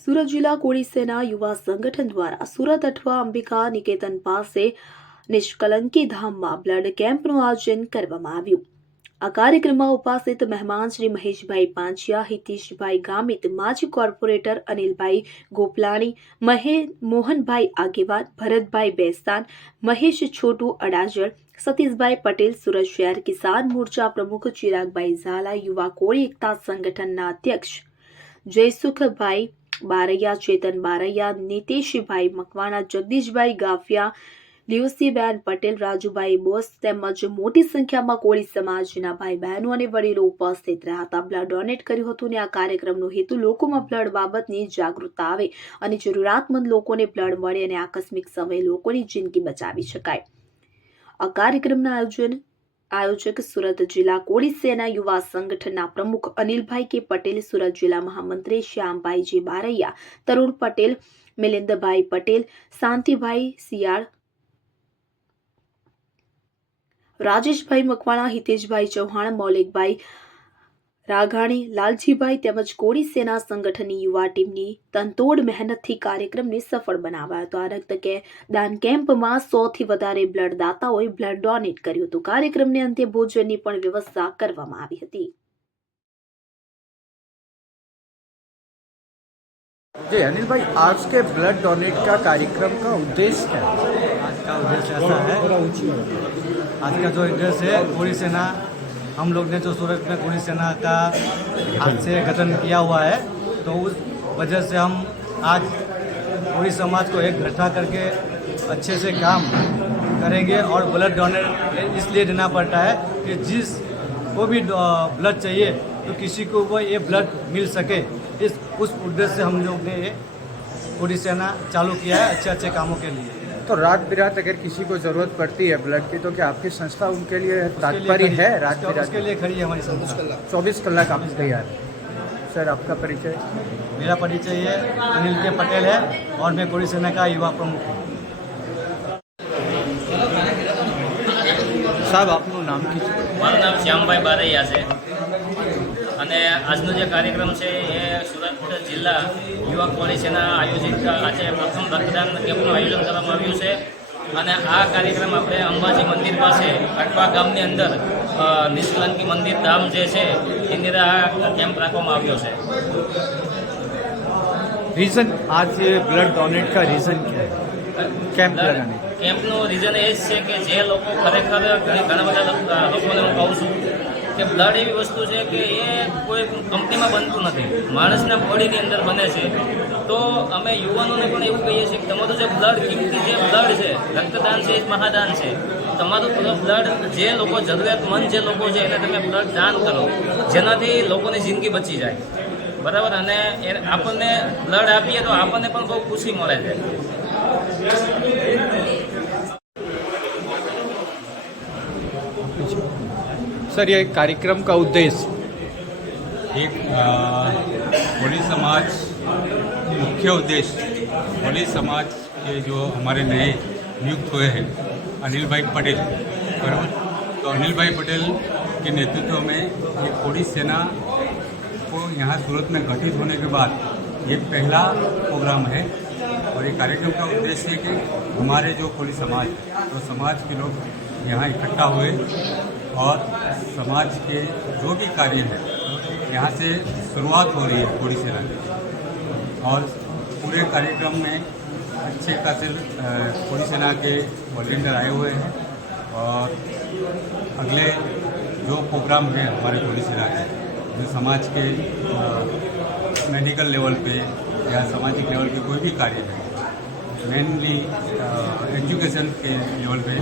સુરત જિલ્લા કોળી સેના યુવા સંગઠન દ્વારા સુરત અઠવા અંબિકા નિકેતન પાસે નિષ્કલંકી ધામમાં બ્લડ કેમ્પનું આયોજન કરવામાં આવ્યું। આ કાર્યક્રમમાં ઉપસ્થિત મહેમાન શ્રી મહેશભાઈ પાંચિયા, હિતેશભાઈ ગામિત, માજી કોર્પોરેટર અનિલભાઈ ગોપલાણી, મોહનભાઈ આગેવાન, ભરતભાઈ બેસ્તાન, મહેશ છોટુ અડાજણ, સતીશભાઈ પટેલ, સુરત શહેર કિસાન મોરચા પ્રમુખ ચિરાગભાઈ ઝાલા, યુવા કોળી એકતા સંગઠનના અધ્યક્ષ જયસુખભાઈ બારૈયા, ચેતન બારૈયા, નીતેશભાઈ મકવાણા, જગદીશભાઈ ગાફિયા, લ્યુસીબેન પટેલ, રાજુભાઈ બોસ તેમજ મોટી સંખ્યામાં કોળી સમાજના ભાઈ બહેનો અને વડીલો ઉપસ્થિત રહ્યા હતા। બ્લડ ડોનેટ કર્યું હતું અને આ કાર્યક્રમનો હેતુ લોકોમાં બ્લડ બાબતની જાગૃતતા આવે અને જરૂરિયાતમંદ લોકોને બ્લડ મળે અને આકસ્મિક સમયે લોકોની જિંદગી બચાવી શકાય। આ કાર્યક્રમના આયોજક સુરત જિલ્લા કોળી સેના યુવા સંગઠનના પ્રમુખ અનિલભાઈ કે પટેલ, સુરત જિલ્લા મહામંત્રી શ્યામભાઈજી બારૈયા, તરુણ પટેલ, મિલિંદભાઈ પટેલ, શાંતિભાઈ સિયાળ, રાજેશભાઈ મકવાણા, હિતેશભાઈ ચૌહાણ, મૌલિકભાઈ રાઘાણી, લાલજીભાઈ તેમજ કોળી સેના સંગઠનની યુવા ટીમની તનતોડ મહેનતથી કાર્યક્રમને સફળ બનાવાયો હતો। આ રક્તદાન કેમ્પમાં 100થી વધારે બ્લડ દાતાઓએ બ્લડ ડોનેટ કર્યું હતું। કાર્યક્રમને અંતે ભોજનની પણ વ્યવસ્થા કરવામાં આવી હતી। जी अनिल भाई, आज के ब्लड डोनेट का कार्यक्रम का उद्देश्य क्या है? आज का उद्देश्य ऐसा है, आज का जो उद्देश्य है कोड़ी सेना, हम लोग ने जो सूरत में कोड़ी सेना का आज से गठन किया हुआ है, तो उस वजह से हम आज कोड़ी समाज को इकट्ठा करके अच्छे से काम करेंगे। और ब्लड डोनेट इसलिए देना पड़ता है कि जिसको भी ब्लड चाहिए तो किसी को वो ये ब्लड मिल सके, उस उद्देश्य से हम लोग ने ये कोड़ी सेना चालू किया है अच्छे अच्छे कामों के लिए। तो रात बिरात अगर किसी को जरूरत पड़ती है ब्लड की, तो क्या आपकी संस्था उनके लिए तात्पर्य है? रात बिरात उसके लिए खड़ी है हमारी संस्था। 24 कलाक आप तैयार है। सर, आपका परिचय? मेरा परिचय ये अनिल के पटेल है और मैं कोड़ी सेना का युवा प्रमुख हूँ। साहब, आपનું નામ કીધું? મારું નામ શ્યામભાઈ બારૈયા છે અને આજનો જે કાર્યક્રમ છે એ સુરત જિલ્લા યુવા કોળી સેના આયોજિત આજે પ્રથમ રક્તદાન કેમ્પનું આયોજન કરવામાં આવ્યું છે। અને આ કાર્યક્રમ આપણે અંબાજી મંદિર પાસે અટવા ગામની અંદર નિષ્કલંકી મંદિર ધામ જે છે એની અંદર આ કેમ્પ રાખવામાં આવ્યો છે। रीज़न आज ये ब्लड डोनेट का रीज़न क्या है कैंप लगाने? કેમ્પનું રીઝન એ જ છે કે જે લોકો ખરેખર ઘણા બધા લોકોને હું કહું છું કે બ્લડ એવી વસ્તુ છે કે એ કોઈ કંપનીમાં બનતું નથી, માણસના બોડીની અંદર બને છે। તો અમે યુવાનોને પણ એવું કહીએ છીએ કે તમારું જે બ્લડ કિંમતી જે બ્લડ છે, રક્તદાન છે એ મહાદાન છે। તમારું બ્લડ જે લોકો જરૂરિયાતમંદ જે લોકો છે એને તમે બ્લડ દાન કરો, જેનાથી લોકોની જિંદગી બચી જાય, બરાબર। અને આપણને બ્લડ આપીએ તો આપણને પણ બહુ ખુશી મળે છે। सर, ये कार्यक्रम का उद्देश्य? एक कोली समाज मुख्य उद्देश्य, कोली समाज के जो हमारे नए नियुक्त हुए हैं अनिल भाई पटेल, बराबर, तो अनिल भाई पटेल के नेतृत्व में ये कोली सेना को यहाँ सूरत में गठित होने के बाद ये पहला प्रोग्राम है। और ये कार्यक्रम का उद्देश्य है कि हमारे जो कोली समाज तो समाज के लोग यहाँ इकट्ठा हुए और समाज के जो भी कार्य है यहाँ से शुरुआत हो रही है कोड़ी सेना की। और पूरे कार्यक्रम में अच्छे खासे कोड़ी सेना के वॉलंटियर आए हुए हैं। और अगले जो प्रोग्राम है हमारे कोड़ी सेना के, जो समाज के मेडिकल लेवल पे या सामाजिक लेवल पे कोई भी कार्य है, मेनली एजुकेशन के लेवल पे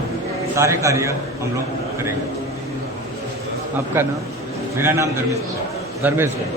सारे कार्य हम लोग करेंगे। आपका नाम? मेरा नाम धर्मेश। धर्मेश भाई।